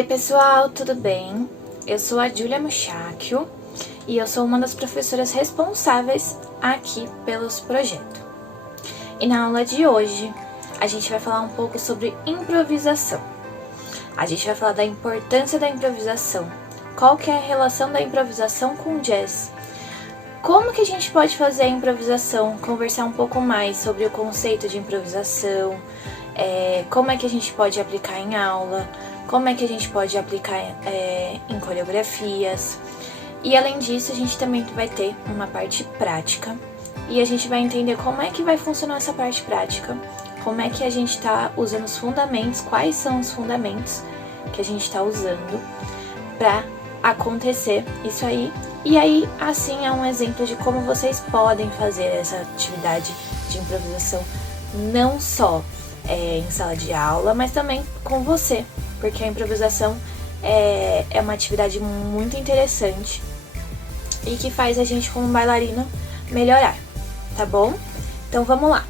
Oi pessoal, tudo bem? Eu sou a Júlia Muchacchio e eu sou uma das professoras responsáveis aqui pelos projetos. E na aula de hoje a gente vai falar um pouco sobre improvisação. A gente vai falar da importância da improvisação, qual que é a relação da improvisação com o jazz, como que a gente pode fazer a improvisação, conversar um pouco mais sobre o conceito de improvisação, como é que a gente pode aplicar em aula, como é que a gente pode aplicar em coreografias. E além disso, a gente também vai ter uma parte prática e a gente vai entender como é que vai funcionar essa parte prática, como é que a gente está usando os fundamentos, quais são os fundamentos que a gente está usando para acontecer isso aí. E aí, assim, é um exemplo de como vocês podem fazer essa atividade de improvisação, não só em sala de aula, mas também com você, porque a improvisação é uma atividade muito interessante e que faz a gente, como bailarina, melhorar, tá bom? Então vamos lá.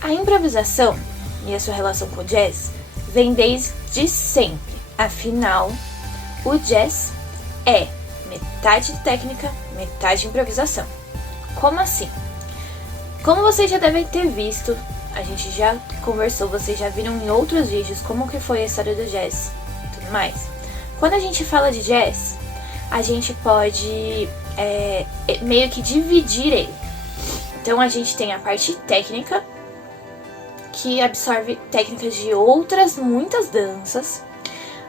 A improvisação e a sua relação com o jazz vem desde sempre. Afinal, o jazz é metade técnica, metade improvisação. Como assim? Como vocês já devem ter visto, a gente já conversou, vocês já viram em outros vídeos como que foi a história do jazz e tudo mais. Quando a gente fala de jazz, a gente pode meio que dividir ele. Então a gente tem a parte técnica, que absorve técnicas de outras muitas danças,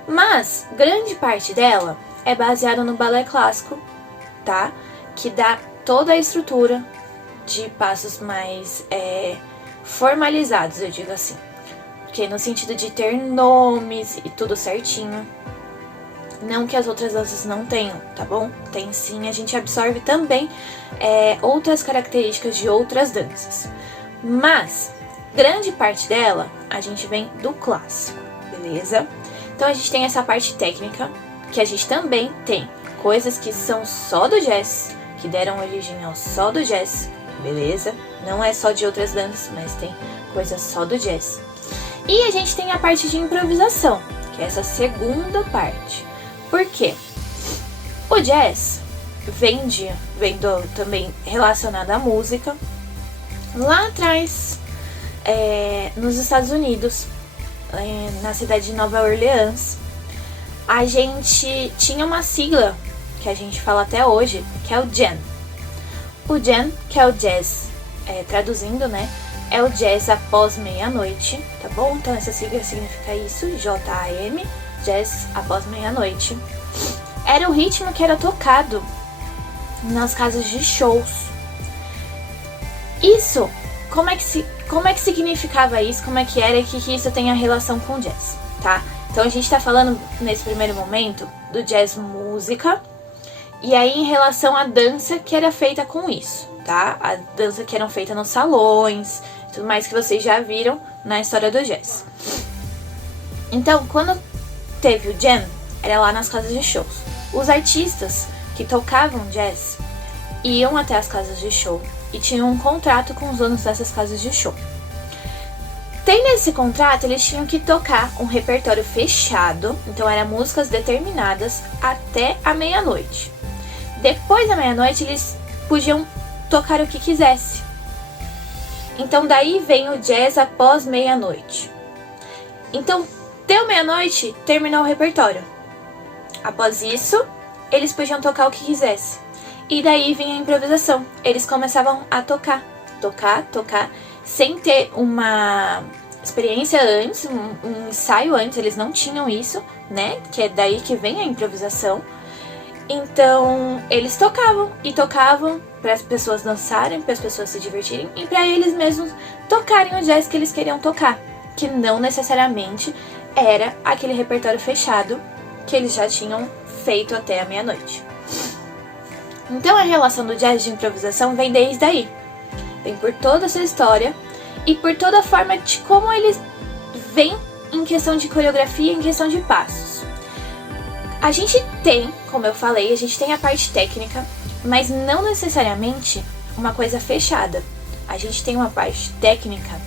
mas grande parte dela é baseada no balé clássico, tá? Que dá toda a estrutura de passos mais formalizados, eu digo assim. Porque no sentido de ter nomes e tudo certinho. Não que as outras danças não tenham, tá bom? Tem sim, a gente absorve também outras características de outras danças. Mas grande parte dela a gente vem do clássico, beleza? Então a gente tem essa parte técnica, que a gente também tem coisas que são só do jazz, que deram origem ao só do jazz, beleza? Não é só de outras danças, mas tem coisas só do jazz. E a gente tem a parte de improvisação, que é essa segunda parte. Por quê? O jazz vem também relacionado à música. Lá atrás, nos Estados Unidos, na cidade de Nova Orleans, a gente tinha uma sigla que a gente fala até hoje, que é o jam. O jam, que é o jazz, traduzindo, né, é o jazz após meia-noite, tá bom? Então essa sigla significa isso, J-A-M, jazz após meia-noite. Era o ritmo que era tocado nas casas de shows. Isso, como é que significava isso, como é que era e que isso tem a relação com o jazz, tá? Então a gente tá falando, nesse primeiro momento, do jazz música, e aí em relação à dança que era feita com isso, tá? A dança que eram feitas nos salões, tudo mais que vocês já viram na história do jazz. Então, quando teve o jam, era lá nas casas de shows. Os artistas que tocavam jazz iam até as casas de show e tinham um contrato com os donos dessas casas de show. Tendo esse contrato, eles tinham que tocar um repertório fechado, então eram músicas determinadas até a meia-noite. Depois da meia-noite, eles podiam tocar o que quisesse. Então daí vem o jazz após meia-noite. Então, deu meia-noite, terminou o repertório. Após isso, eles podiam tocar o que quisesse. E daí vinha a improvisação. Eles começavam a tocar, sem ter uma experiência antes, um ensaio antes, eles não tinham isso, né? Que é daí que vem a improvisação. Então, eles tocavam para as pessoas dançarem, para as pessoas se divertirem e para eles mesmos tocarem o jazz que eles queriam tocar, que não necessariamente era aquele repertório fechado que eles já tinham feito até a meia-noite. Então, a relação do jazz de improvisação vem desde aí. Vem por toda essa história e por toda a forma de como eles vêm em questão de coreografia, em questão de passos. A gente tem, como eu falei, a gente tem a parte técnica, mas não necessariamente uma coisa fechada. A gente tem uma parte técnica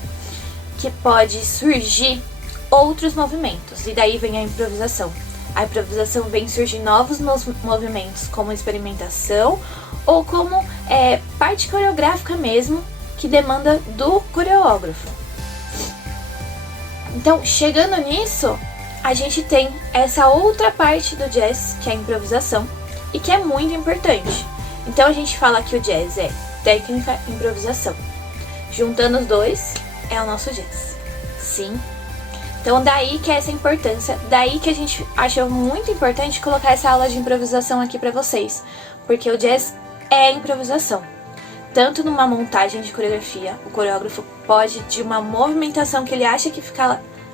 que pode surgir outros movimentos, e daí vem a improvisação. A improvisação vem surgir novos movimentos, como experimentação ou como parte coreográfica mesmo, que demanda do coreógrafo. Então, chegando nisso, a gente tem essa outra parte do jazz, que é a improvisação, e que é muito importante. Então, a gente fala que o jazz é técnica e improvisação. Juntando os dois, é o nosso jazz. Sim. Então, daí que é essa importância, daí que a gente achou muito importante colocar essa aula de improvisação aqui pra vocês. Porque o jazz é improvisação. Tanto numa montagem de coreografia, o coreógrafo pode, de uma movimentação que ele acha que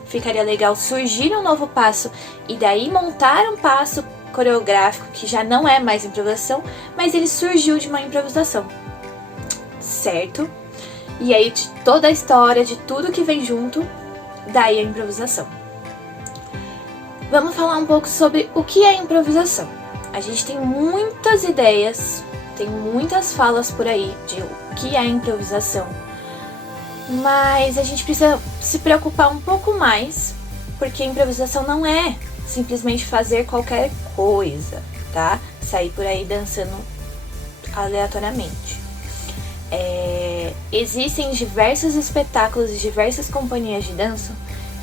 ficaria legal, surgir um novo passo e daí montar um passo coreográfico que já não é mais improvisação, mas ele surgiu de uma improvisação, certo? E aí de toda a história, de tudo que vem junto, daí a improvisação. Vamos falar um pouco sobre o que é improvisação. A gente tem muitas ideias, tem muitas falas por aí de o que é improvisação, mas a gente precisa se preocupar um pouco mais, porque a improvisação não é simplesmente fazer qualquer coisa, tá? Sair por aí dançando aleatoriamente. Existem diversos espetáculos e diversas companhias de dança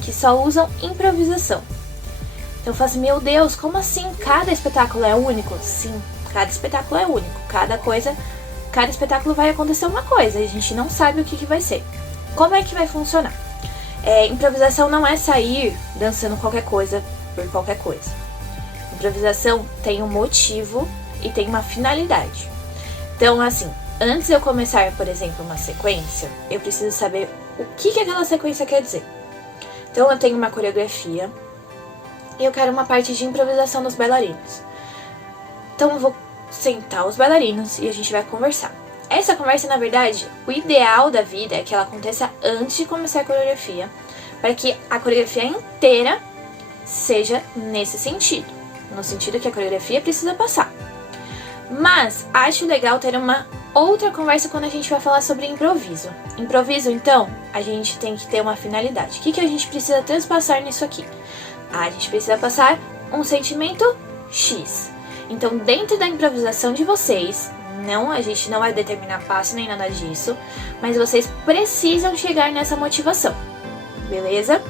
que só usam improvisação. Então eu falo assim, meu Deus, como assim? Cada espetáculo é único? Sim, cada espetáculo é único. Cada espetáculo vai acontecer uma coisa e a gente não sabe o que vai ser. Como é que vai funcionar? Improvisação não é sair dançando qualquer coisa por qualquer coisa. Improvisação tem um motivo e tem uma finalidade. Então, assim, antes de eu começar, por exemplo, uma sequência, eu preciso saber o que aquela sequência quer dizer. Então, eu tenho uma coreografia e eu quero uma parte de improvisação dos bailarinos. Então, eu vou sentar os bailarinos e a gente vai conversar. Essa conversa, na verdade, o ideal da vida é que ela aconteça antes de começar a coreografia, para que a coreografia inteira seja nesse sentido, no sentido que a coreografia precisa passar. Mas acho legal ter uma outra conversa quando a gente vai falar sobre improviso. Improviso, então, a gente tem que ter uma finalidade. O que a gente precisa transpassar nisso aqui? A gente precisa passar um sentimento X. Então, dentro da improvisação de vocês, a gente não vai determinar passo nem nada disso, mas vocês precisam chegar nessa motivação, beleza?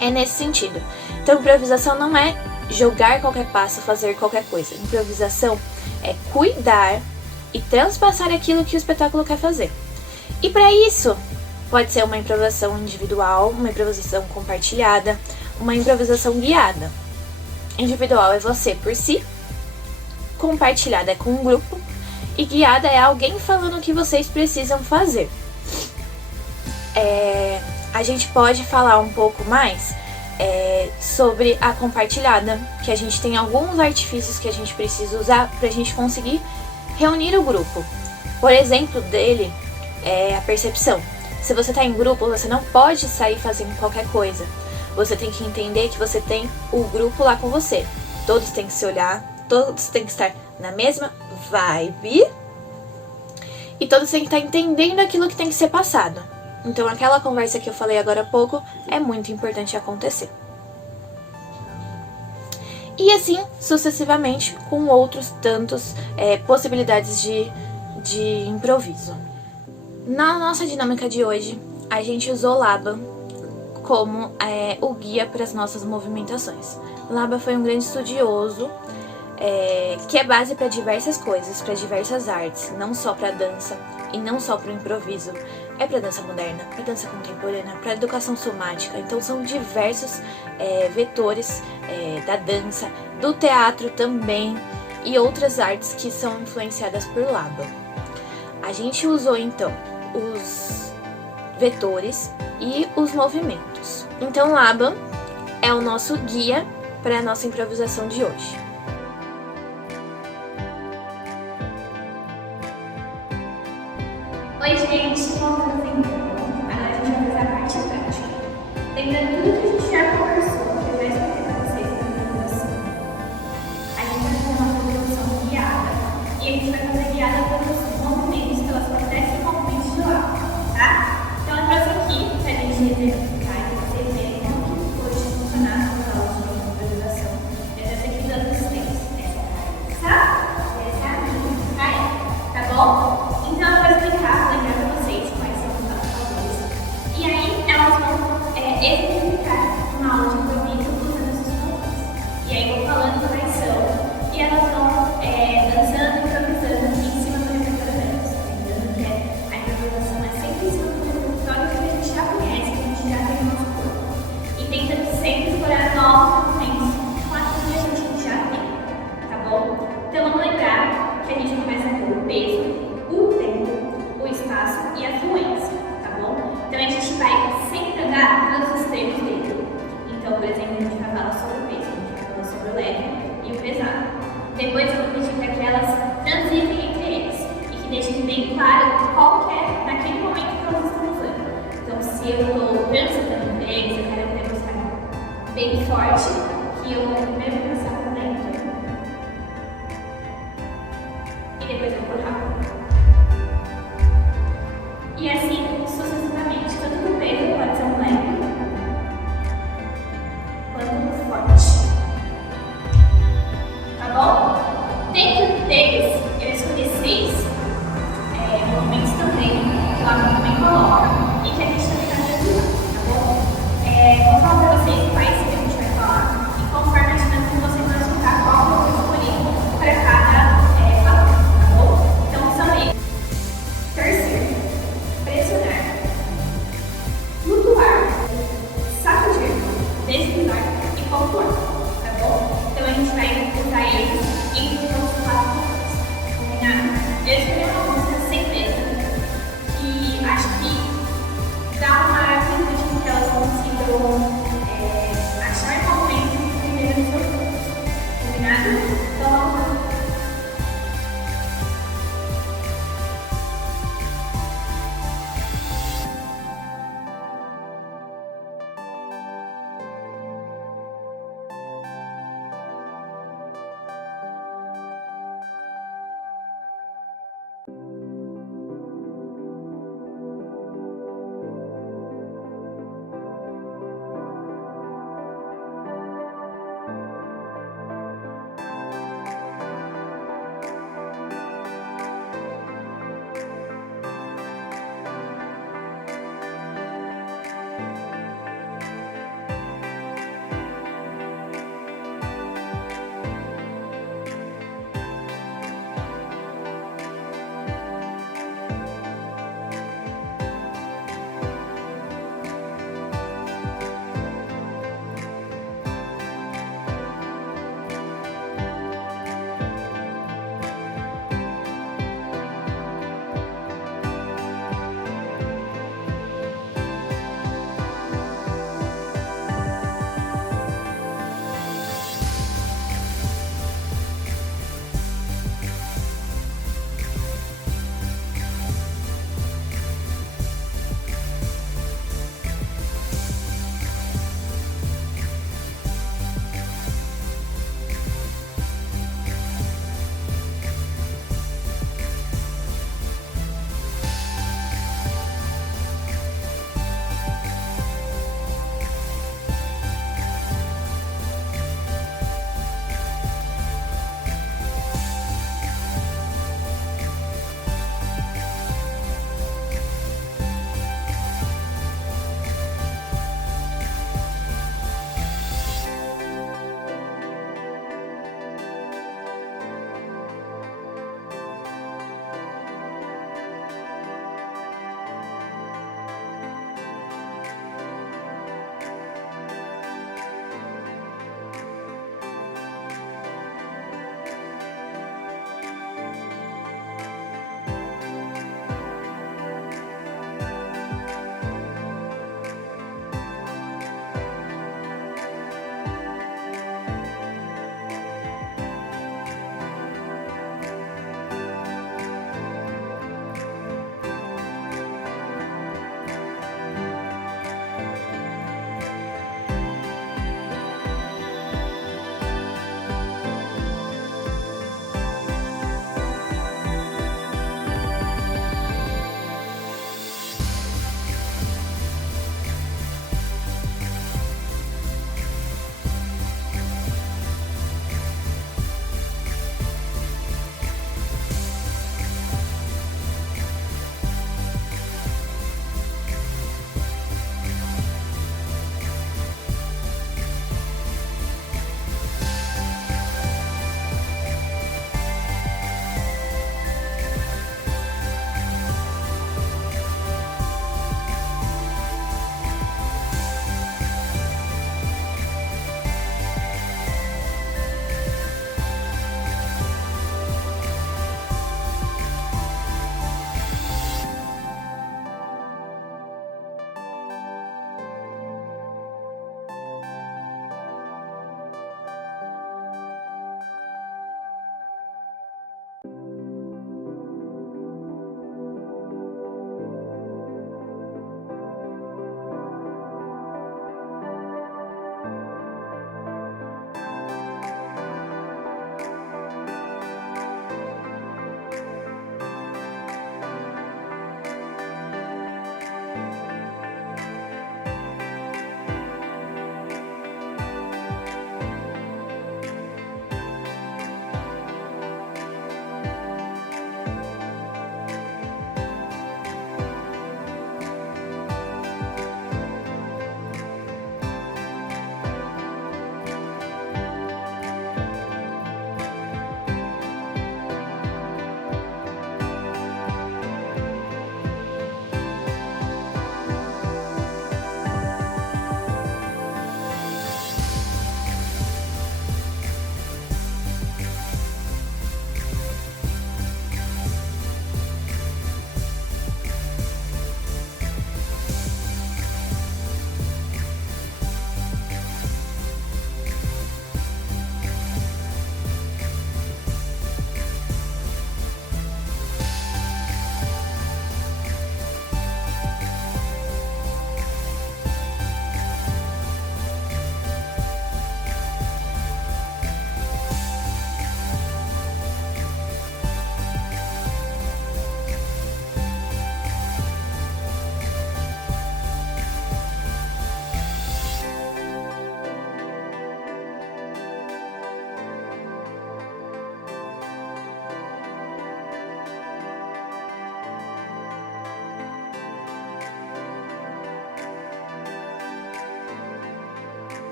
É nesse sentido. Então, improvisação não é jogar qualquer passo, fazer qualquer coisa. Improvisação é cuidar e transpassar aquilo que o espetáculo quer fazer. E para isso, pode ser uma improvisação individual, uma improvisação compartilhada, uma improvisação guiada. Individual é você por si, compartilhada é com um grupo e guiada é alguém falando o que vocês precisam fazer. A gente pode falar um pouco mais sobre a compartilhada, que a gente tem alguns artifícios que a gente precisa usar para a gente conseguir reunir o grupo. Por exemplo, dele é a percepção. Se você está em grupo, você não pode sair fazendo qualquer coisa. Você tem que entender que você tem o grupo lá com você. Todos têm que se olhar, todos têm que estar na mesma vibe e todos têm que estar entendendo aquilo que tem que ser passado. Então aquela conversa que eu falei agora há pouco é muito importante acontecer. E assim sucessivamente com outros tantos possibilidades de improviso. Na nossa dinâmica de hoje, a gente usou Laban como o guia para as nossas movimentações. Laban foi um grande estudioso que é base para diversas coisas, para diversas artes, não só para dança e não só para o improviso. É para dança moderna, para dança contemporânea, para educação somática. Então são diversos vetores da dança, do teatro também e outras artes que são influenciadas por Laban. A gente usou então os vetores e os movimentos. Então Laban é o nosso guia para a nossa improvisação de hoje. Oi gente, voltando então. Agora a gente vai fazer a parte prática. Lembrando tudo que a gente já conversou, que eu já expliquei para vocês na improvisação. A gente vai fazer uma improvisação guiada e a gente vai fazer guiada pelos movimentos, pelas potências e movimentos de lado, tá? Então eu trouxe aqui para a gente exercitar e vocês verem como que pode funcionar as aulas de improvisação. segurança tanto deles, eu quero demonstrar bem forte que eu vou primeiro começar por dentro e depois eu vou por rápido. E assim sucessivamente, tanto no peito pode ser um leve quanto no forte. Tá bom? Dentro deles, eu escolhi 6 movimentos também, que lá também coloca, e que a gente também vai ajudar, tá bom? Vou falar pra vocês quais que a gente vai falar, e conforme a dinâmica vocês vão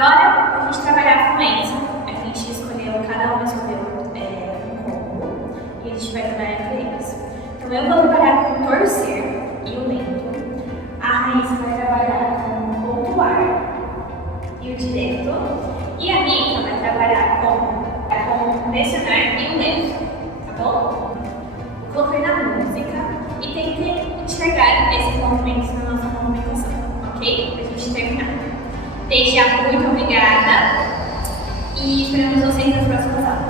Agora, pra gente trabalhar a fluência, a gente escolheu, cada um escolheu um combo e a gente vai trabalhar entre eles. Então eu vou trabalhar com o torcer e o lento. A Raíssa vai trabalhar com o pontuar e o direto. E a Mica vai trabalhar com o pressionar e o lento, tá bom? Vou colocar na música e tentei enxergar esses movimentos na nossa movimentação, ok? Pra gente terminar. Desde já, muito obrigada e esperamos vocês nas próximas aulas.